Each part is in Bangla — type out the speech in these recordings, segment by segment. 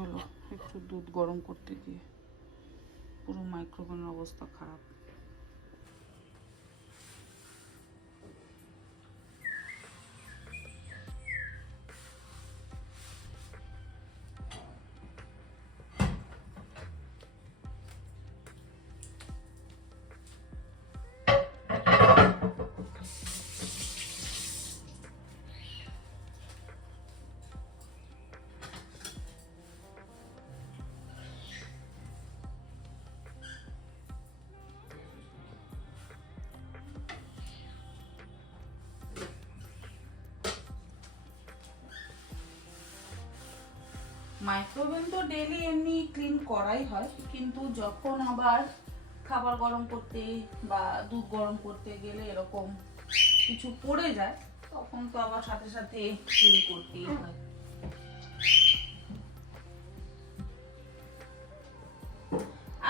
হলো একটু দুধ গরম করতে গিয়ে পুরো মাইক্রোওভেনের অবস্থা খারাপ। মাইক্রোওভেন তো ডেলি এমনি ক্লিন করাই হয়, কিন্তু যখন আবার খাবার গরম করতে বা দুধ গরম করতে গেলে এরকম কিছু পড়ে যায়, তখন তো আবার সাথে সাথে ক্লিন করতেই হয়।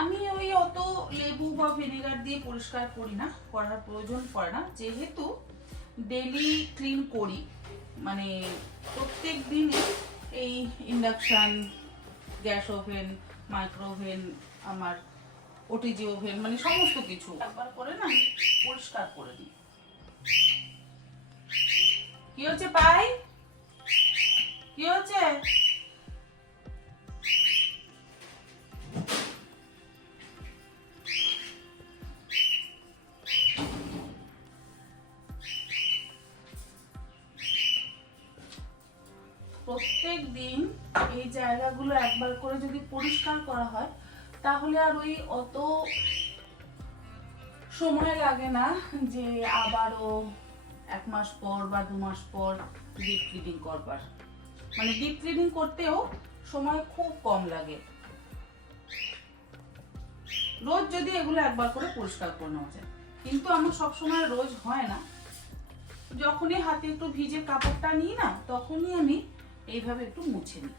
আমি ওই অত লেবু বা ভিনেগার দিয়ে পরিষ্কার করি না, করার প্রয়োজন পড়ে না, যেহেতু ডেলি ক্লিন করি, মানে প্রত্যেক দিনই এই ইন্ডাকশান, গ্যাস ওভেন, মাইক্রোওভেন, আমার ওটিজি ওভেন, মানে সমস্ত কিছু একবার করে না আমি পরিষ্কার করে দিই। কি হচ্ছে পাই? কি হচ্ছে? প্রত্যেক দিন এই জায়গাগুলো একবার করে যদি পরিষ্কার করা হয়, তাহলে আর ওই অত সময় লাগে না যে আবারও 1 মাস পর বা 2 মাস পর ডিপ ক্লিনিং করবার। মানে ডিপ ক্লিনিং করতেও সময় খুব কম লাগে, রোজ যদি এগুলো একবার করে পরিষ্কার করে নেওয়া যায়। কিন্তু আমার সবসময় রোজ হয় না, যখনই হাতে একটু ভিজে কাপড়টা নিই না, তখনই আমি এইভাবে একটু মুছে নিই।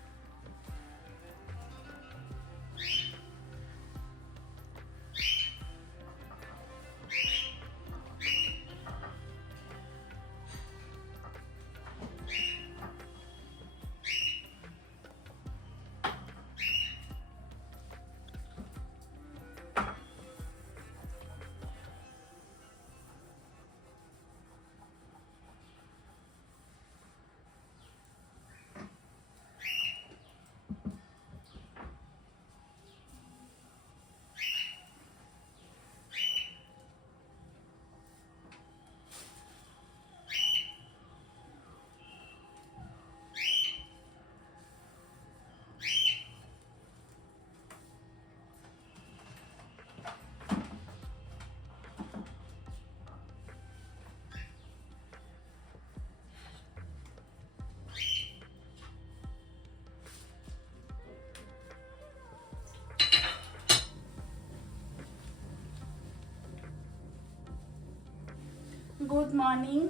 Good morning.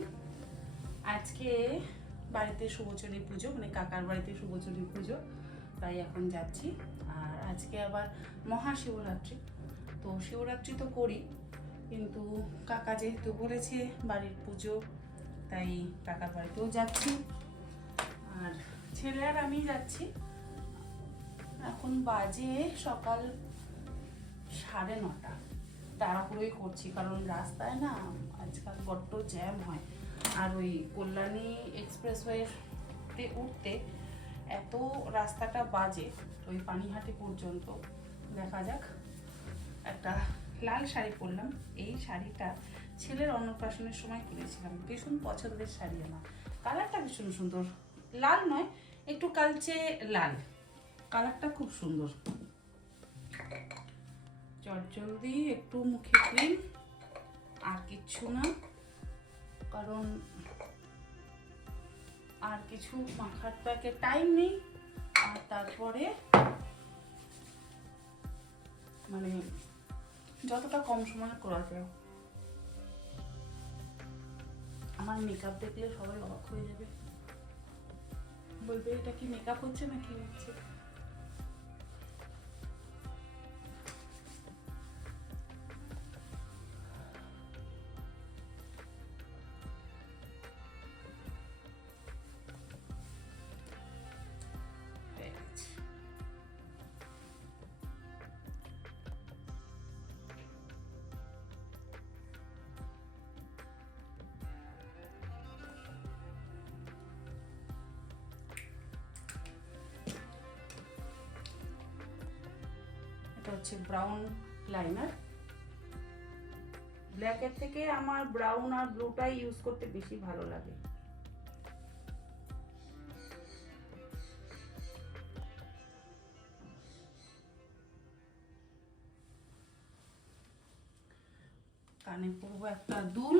আজকে বাড়িতে শুভচরী পুজো, মানে কাকার বাড়িতে শুভচরী পুজো, তাই এখন যাচ্ছি। আর আজকে আবার মহাশিবরাত্রি, তো শিবরাত্রি তো করি, কিন্তু কাকা যেহেতু বলেছে বাড়ির পুজো, তাই কাকার বাড়িতেও যাচ্ছি। আর ছেলে আর আমি যাচ্ছি। এখন বাজে সকাল 9:30। তাড়াহুড়োই করছি, কারণ রাস্তায় না আজকাল বড্ড জ্যাম হয়, আর ওই কল্যাণী এক্সপ্রেসওয়েতে উঠতে এত রাস্তাটা বাজে ওই পানিহাটি পর্যন্ত। দেখা যাক। একটা লাল শাড়ি পরলাম, এই শাড়িটা ছেলের অন্নপ্রাশনের সময় কিনেছিলাম, ভীষণ পছন্দের শাড়ি আমার, কালারটা ভীষণ সুন্দর, লাল নয় একটু কালচে লাল, কালারটা খুব সুন্দর। চটজলদি একটু মুখে ক্রিম, আর কিচ্ছু না, কারণ আর কিছু মাখার তো একটা টাইম নেই। আর তারপরে মানে যতটা কম সময় করা যায়। আমার মেকআপ দেখলে সবাই অবাক হয়ে যাবে, বলবে এটা কি মেকআপ হচ্ছে না কি হচ্ছে। হচ্ছে ব্রাউন লাইনার। ব্ল্যাকের থেকে আমার ব্রাউন আর ব্লুটাই ইউজ করতে বেশি ভালো লাগে। কানে পরবো একটা দুল।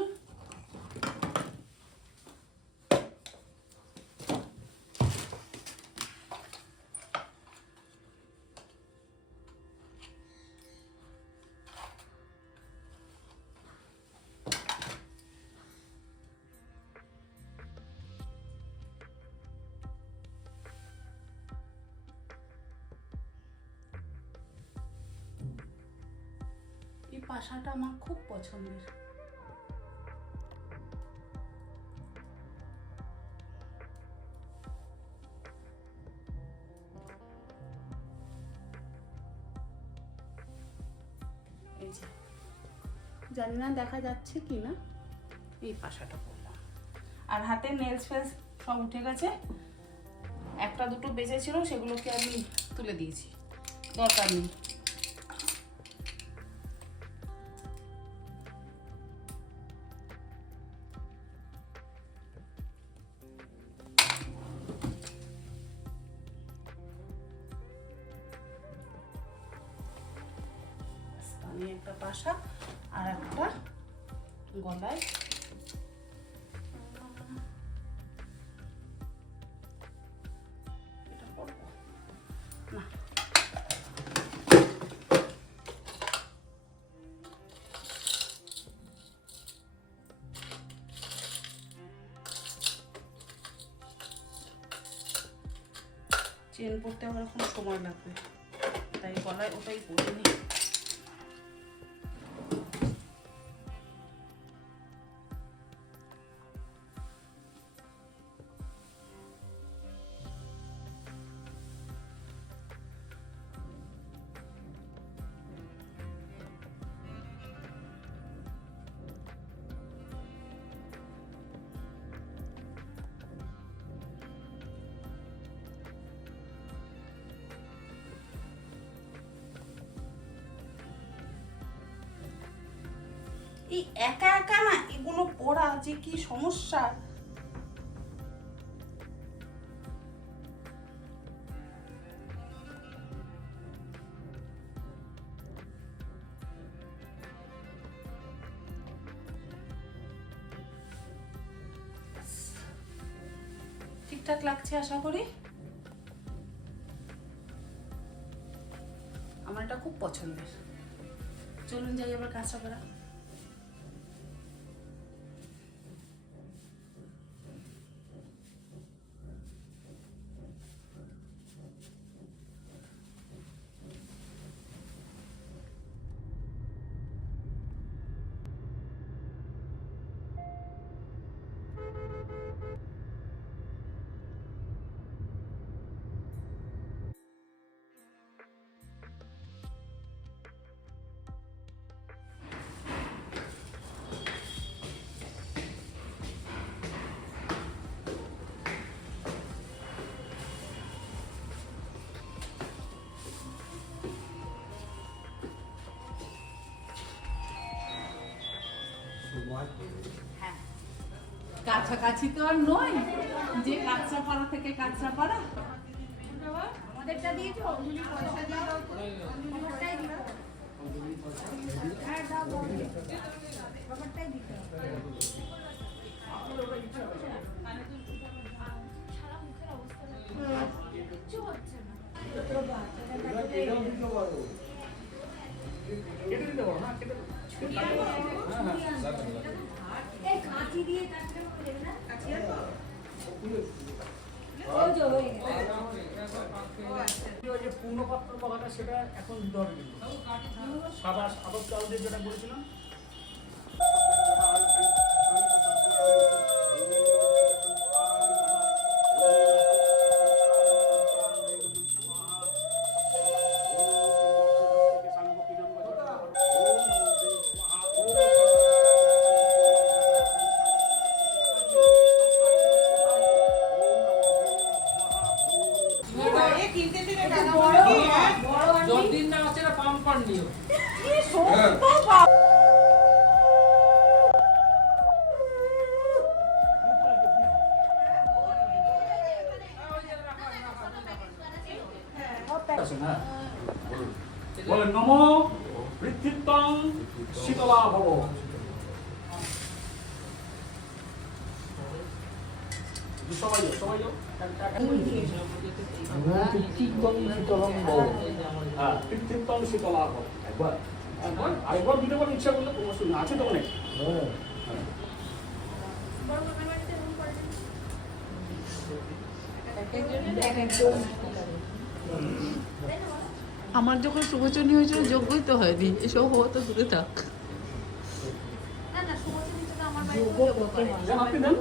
এই পাশাটা আমার খুব পছন্দের। এই যে, জানি না দেখা যাচ্ছে কি না, এই পাশাটা পরলাম। আর হাতের নেলস ফেলস সব উঠে গেছে, একটা দুটো বেঁচে ছিল, সেগুলোকে আমি তুলে দিয়েছি, দরকার নেই। একটা পাশা আর একটা গলায় এটা পরবো না। চেন পরতে আমার এখন সময় লাগবে, তাই গলায় ওটাই পরে নিই। এই একা একা না এগুলো পড়া যে কি সমস্যা। ঠিকঠাক লাগছে আশা করি। আমার এটা খুব পছন্দের। চলুন যাই আবার কাঁচরাপাড়া। হ্যাঁ, কাছাকাছি তো আর নয় যে কাঁচরাপাড়া থেকে কাঁচরাপাড়া। আমাদেরটা দিয়েছো, তুমি পয়সা দিয়ে দাও তো। আমারটাই দিও। হ্যাঁ দাও দাও। আমারটাই দিতে হবে। সারা মুখের অবস্থা কিচ্ছু হচ্ছে না। কেটে দিতে পারো না, কেটে দাও। এই কাঁচি দিয়ে কাটতে হবে না? কাঁচি আছে? ওই যে পূর্ণপাত্র কথাটা সেটা এখন দিতে হবে কিন্তু সাদা আদব চাল দিয়ে যেটা বলেছিলাম। যতদিন না আছে পাম্প আছেন, হ্যাঁ বলেন নম পৃথিবীতং শীতলা ভব। সবাই যাও, সবাই যাও। পৃথিবীতং শীতলং ভব। হ্যাঁ, পৃথিবীতং শীতলা ভব। একবার আরেকবার দিতে পারেন ইচ্ছা করলে, তোমার শুনে আছে তো অনেক। আমার যখন প্রবচনী হয়েছিল যোগ্যই তো হয়নি, এসব হওয়া তো দূরে থাক। যান, আপনি দেন।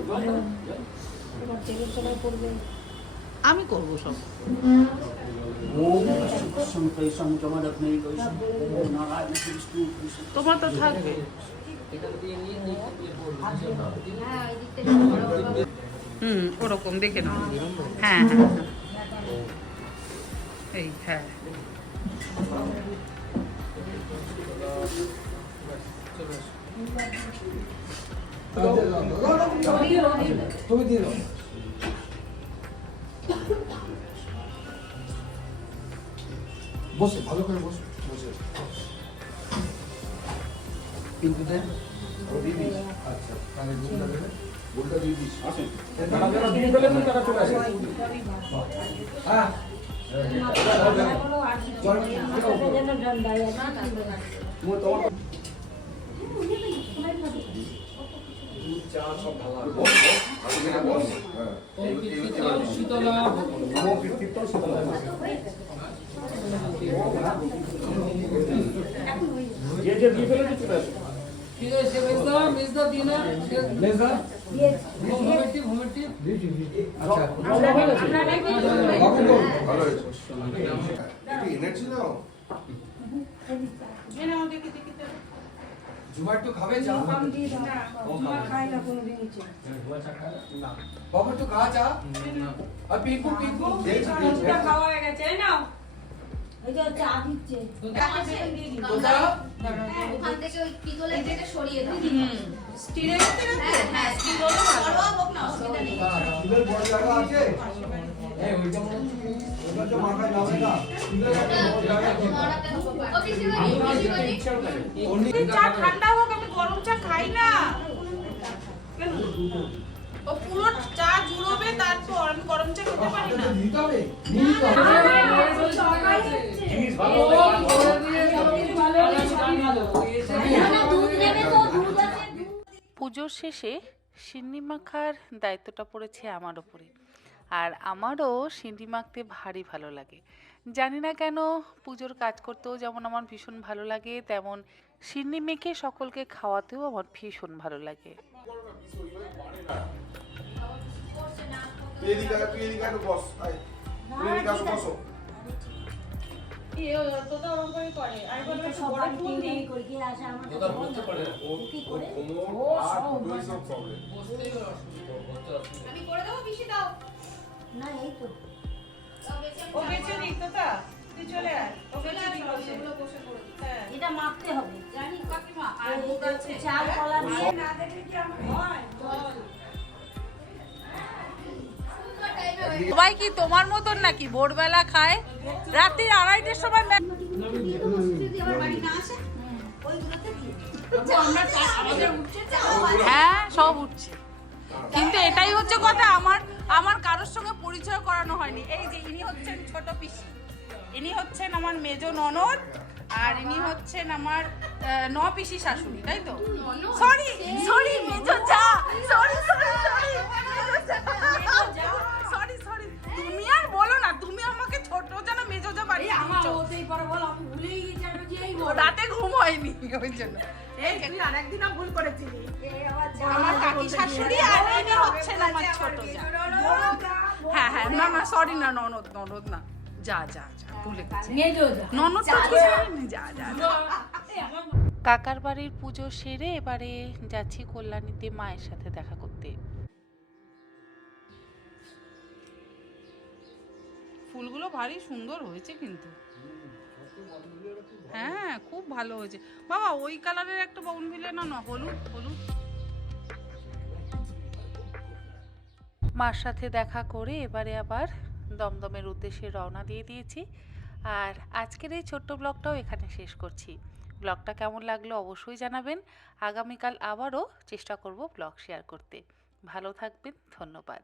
আমি করবো সব। তোমার তো থাকবে। ওরকম দেখে নাও। হ্যাঁ হ্যাঁ হ্যাঁ, এই হ্যাঁ। তুমি দিয়ে দাও। বসে ভালো করে বসে বসে কিন্তু দেন দিবি। আচ্ছা তাহলে গোলটা দেবে, গোলটা দিয়ে দিস। আসেন, যারা যারা দিয়ে ফেলেন তারা চলে আসেন। হ্যাঁ চা সব ভালো আছে। শীতলা নম পৃথিবীতং শীতলা ভব। যে যে দিয়ে ফেলেন চলে আসেন। ঠিক আছে মেজদা মেজদা দিন না মেজদা ঘুমেটি ঘুমেটি আচ্ছা জমা হয়ে গেছে। বাবু বল ভালো হয়েছে। একটু এনার্জি নাও। জুমা একটু খাবে চা বাবু একটু খা চা আর পিকু পিকু দিয়েছি, দিয়েছি। খাওয়া হয়ে গেছে, এই নাও। কোথা ওখান থেকে ওই পিতলের থেকে সরিয়ে দাও। স্টিলের হ্যাঁ হ্যাঁ স্টিল হলো বড় হোক না অসুবিধা নেই। ফুলের বড় জায়গা আছে এই ওইটা মনে ওটা তো মাথা যাবে না ফুলের একটা বড় জায়গা আছে ও পিসিমণি পিসিমণি চা ঠান্ডা হোক, আমি গরম চা খাই না। কেন? ও পুরো চা জুড়োবে, তারপর আমি গরম চা খেতে পারি না। নিতে হবে নিতে হবে জিনিস ভালো পুজোর শেষে সিন্নি মাখার দায়িত্বটা পড়েছে আমার ওপরে। আর আমারও সিন্নি মাখতে ভারী ভালো লাগে। জানি না কেন, পুজোর কাজ করতেও যেমন আমার ভীষণ ভালো লাগে, তেমন সিন্নি মেখে সকলকে খাওয়াতেও আমার ভীষণ ভালো লাগে। তুই এদিকে আয়, তুই এদিকে আয়, একটু বস। আয়। তুমি এদিকে আসো, বসো। ওটা বলতে পারে ওর কোমর আর দুটোই সব প্রবলেম। আমি করে দেবো, পিসি দাও। ও বেঁচে দিক তো তা, তুই চলে আয়। ও বেঁচে দিক বসে। সেগুলো বসে করে দিই। হ্যাঁ। এটা মাখতে হবে জানি কাকিমা আর এই দুধ আছে। চাল কলা দিয়ে না দেখলে কি আমার হয়? চল। সুন্দর টাইমে হয়ে গেছে। সবাই কি তোমার মতন নাকি ভোরবেলা খায়, রাত্রি 2:30টার সময় যদি আমার বাড়ি না আসে ওইগুলোতে দিয়ে দিই। আমাদের উঠছে চা। হ্যাঁ সব উঠছে, কিন্তু এটাই হচ্ছে কথা, আমার কারোর সঙ্গে পরিচয় করানো হয়নি। এই যে ইনি হচ্ছেন ছোট পিসি, ইনি হচ্ছেন আমার মেজ ননদ, আর ইনি হচ্ছেন আমার পিসি শাশুড়ি, তাই তো? সরি সরি মেজ যা, sorry sorry sorry sorry sorry, তুমি আর বলো না, তুমি আমাকে ছোট যেন মেজ যা বাড়ি আমার হতেই পারে বল, আমি ভুলেই গেছি আমি যে এই বল রাতে ঘুম হয়নি ওই জন্য। এই তুই আরেকদিনও ভুল করেছিলি। আমার কাকি শাশুড়ি আর ইনি হচ্ছেন আমার ছোট যা। হ্যাঁ হ্যাঁ, না না সরি, না ননদ ননদ না, যা যা যা ভুলে গেছি, মেজো যা ননদ তো কিছু হয়নি, যা যা যা। কাকার বাড়ির পুজো সেরে এবারে যাচ্ছি কল্যাণীতে মায়ের সাথে দেখা করতে। ফুলগুলো ভারী সুন্দর হয়েছে কিন্তু, হ্যাঁ খুব ভালো হয়েছে বাবা। ওই কালারের একটা বাউনভিলে না, হলুদ হলুদ। মার সাথে দেখা করে এবারে আবার দমদমের উদ্দেশ্যে রওনা দিয়ে দিয়েছি। আর আজকের এই ছোট্ট ব্লগটাও এখানে শেষ করছি। ব্লগটা কেমন লাগলো অবশ্যই জানাবেন। আগামীকাল আবারও চেষ্টা করব ব্লগ শেয়ার করতে। ভালো থাকবেন, ধন্যবাদ।